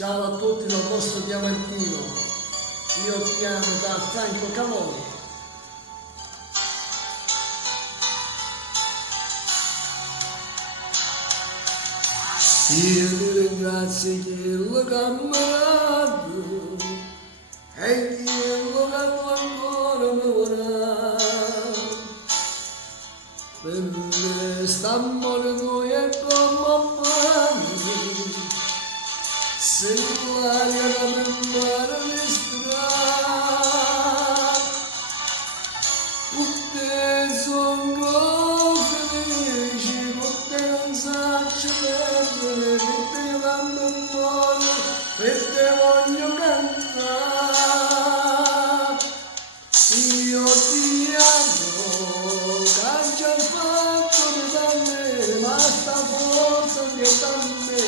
Ciao a tutti dal vostro Diamantino, io ti amo da Franco Caloni. Io ti ringrazio quello che mi ha dato e quello che ancora mi vorrà. Per me sta morendo e come pani, se l'aria da me mare respirare, tutte son cose felici, tutte non saccio perdere, tutte quando muoio e te voglio cantare. Io ti amo, che hai già fatto da me, ma sta forza che da me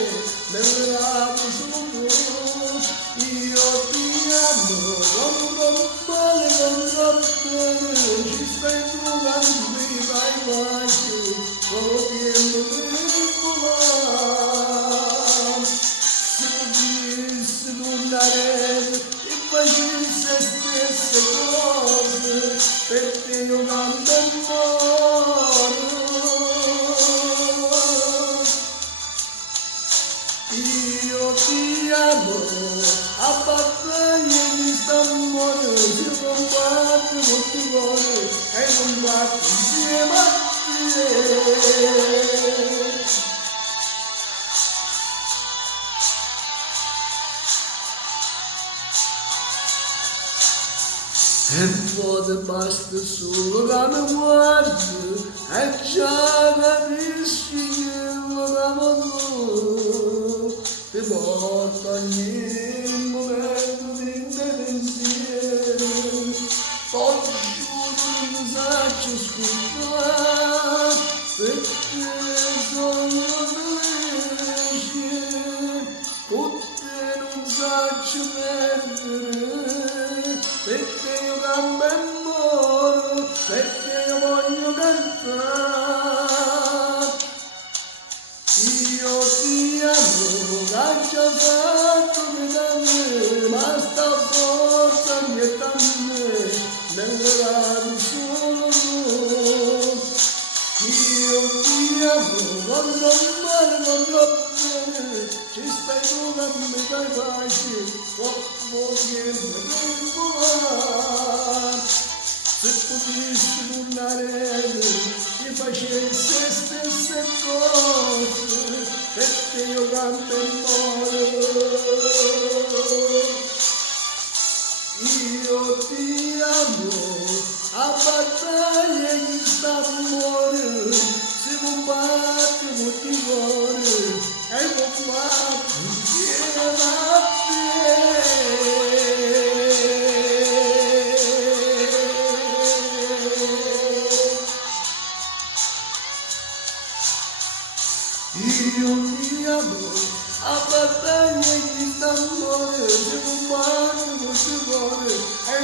verrà su tu. Io ti amo, non troppo male, non troppo bene, ci stai tu quando mi fai pace, solo tempo per volare. Se potessi tornare e facesse stesse cose, per te io canto e muoro. Io ti amo, a battaglia di st'amore, si combatte con il cuore e combatte insieme a te. E poi basta solo che mi guardi e già capisci quello che amo tu. Ti porto ogni momento di pensiero, oggi non mi saccio ascoltare, perché sono felice, tutte non saccio perdere, perché io canto e muoro, perché io voglio cantare. Io ti amo, che hai già fatto da me, ma sta forza che è da me, nell'orario solo tu. Io ti amo, non troppo male, non troppo bene, ci stai tu che mi dai pace, troppo tempo per volare. Se potessi tornare e facesse stesse cose, perché io canto e muoro. Io ti amo, a battaglia di st'amore, si combatte con il cuore e combatte insieme a te. Io ti amo, a battaglia di st'amore, si combatte con il cuore e